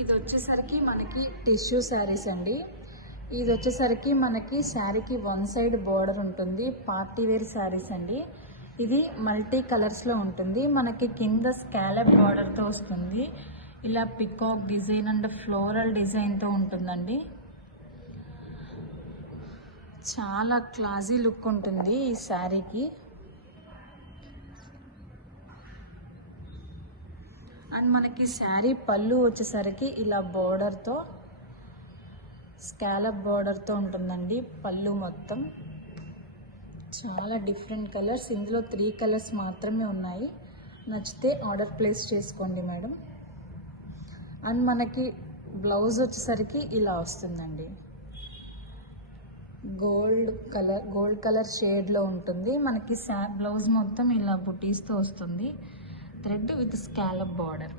ఇది వచ్చేసరికి మనకి టిష్యూ శారీస్ అండి. ఇది వచ్చేసరికి మనకి శారీకి వన్ సైడ్ బోర్డర్ ఉంటుంది. పార్టీ వేర్ శారీస్ అండి. ఇది మల్టీ కలర్స్లో ఉంటుంది. మనకి కింద స్కాలప్ బార్డర్తో వస్తుంది. ఇలా పికాక్ డిజైన్ అండ్ ఫ్లోరల్ డిజైన్తో ఉంటుందండి. చాలా క్లాసీ లుక్ ఉంటుంది ఈ శారీకి. అండ్ మనకి శారీ పళ్ళు వచ్చేసరికి ఇలా బోర్డర్తో స్కాలప్ బోర్డర్తో ఉంటుందండి పళ్ళు మొత్తం. చాలా డిఫరెంట్ కలర్స్, ఇందులో 3 కలర్స్ మాత్రమే ఉన్నాయి. నచ్చితే ఆర్డర్ ప్లేస్ చేసుకోండి మేడం. అండ్ మనకి బ్లౌజ్ వచ్చేసరికి ఇలా వస్తుందండి. గోల్డ్ కలర్ షేడ్లో ఉంటుంది. మనకి బ్లౌజ్ మొత్తం ఇలా బుటీస్తో వస్తుంది. Thread with scallop border.